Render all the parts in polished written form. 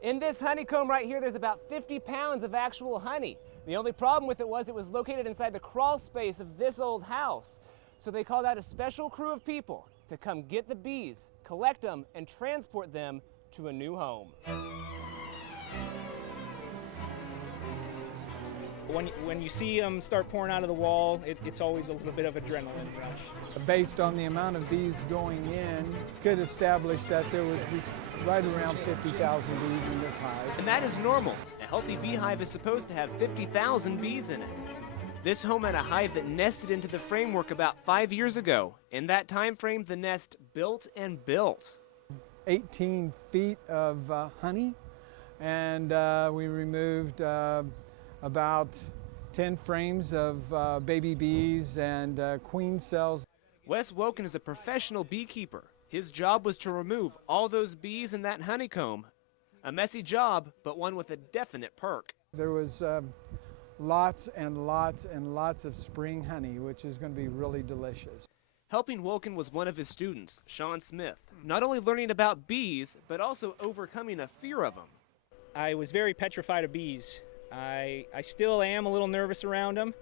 In this honeycomb right here, there's about 50 pounds of actual honey. The only problem with it was located inside the crawl space of this old house. So they called out a special crew of people to come get the bees, collect them, and transport them to a new home. When you see them start pouring out of the wall, it's always a little bit of adrenaline rush. Based on the amount of bees going in, could establish that there was right around 50,000 bees in this hive. And that is normal. A healthy beehive is supposed to have 50,000 bees in it. This home had a hive that nested into the framework about 5 years ago. In that time frame, the nest built and built. 18 feet of honey, and we removed about 10 frames of baby bees and queen cells. Wes Woken is a professional beekeeper. His job was to remove all those bees in that honeycomb. A messy job, but one with a definite perk. There was lots and lots and lots of spring honey, which is going to be really delicious. Helping Woken was one of his students, Sean Smith, not only learning about bees, but also overcoming a fear of them. I was very petrified of bees. I still am a little nervous around them,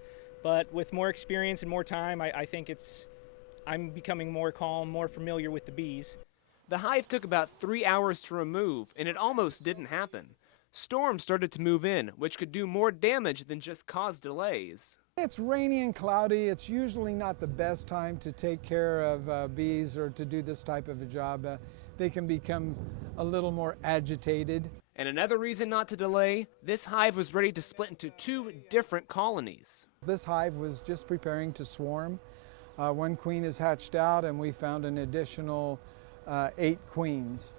but with more experience and more time, I think I'm becoming more calm, more familiar with the bees. The hive took about 3 hours to remove, and it almost didn't happen. Storms started to move in, which could do more damage than just cause delays. It's rainy and cloudy. It's usually not the best time to take care of bees or to do this type of a job. They can become a little more agitated. And another reason not to delay, this hive was ready to split into 2 different colonies. This hive was just preparing to swarm. One queen is hatched out, and we found an additional 8 queens.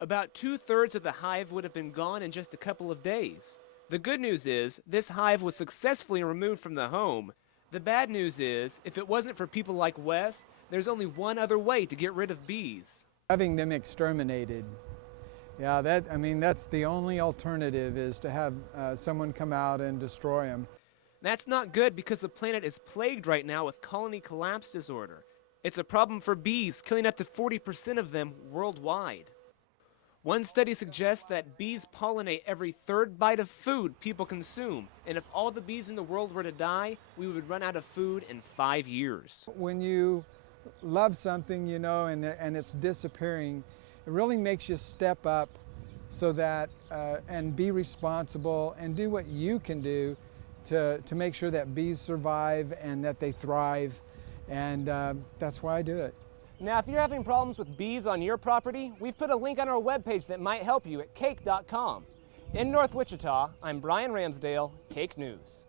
About 2/3 of the hive would have been gone in just a couple of days. The good news is, this hive was successfully removed from the home. The bad news is, if it wasn't for people like Wes, there's only one other way to get rid of bees. Having them exterminated. Yeah, that's the only alternative, is to have someone come out and destroy them. That's not good because the planet is plagued right now with colony collapse disorder. It's a problem for bees, killing up to 40% of them worldwide. One study suggests that bees pollinate every 3rd bite of food people consume, and if all the bees in the world were to die, we would run out of food in 5 years. When you love something, you know, and it's disappearing, it really makes you step up so that, and be responsible and do what you can do to make sure that bees survive and that they thrive, and that's why I do it. Now, if you're having problems with bees on your property, we've put a link on our webpage that might help you at cake.com. In North Wichita, I'm Bryan Ramsdale, Cake News.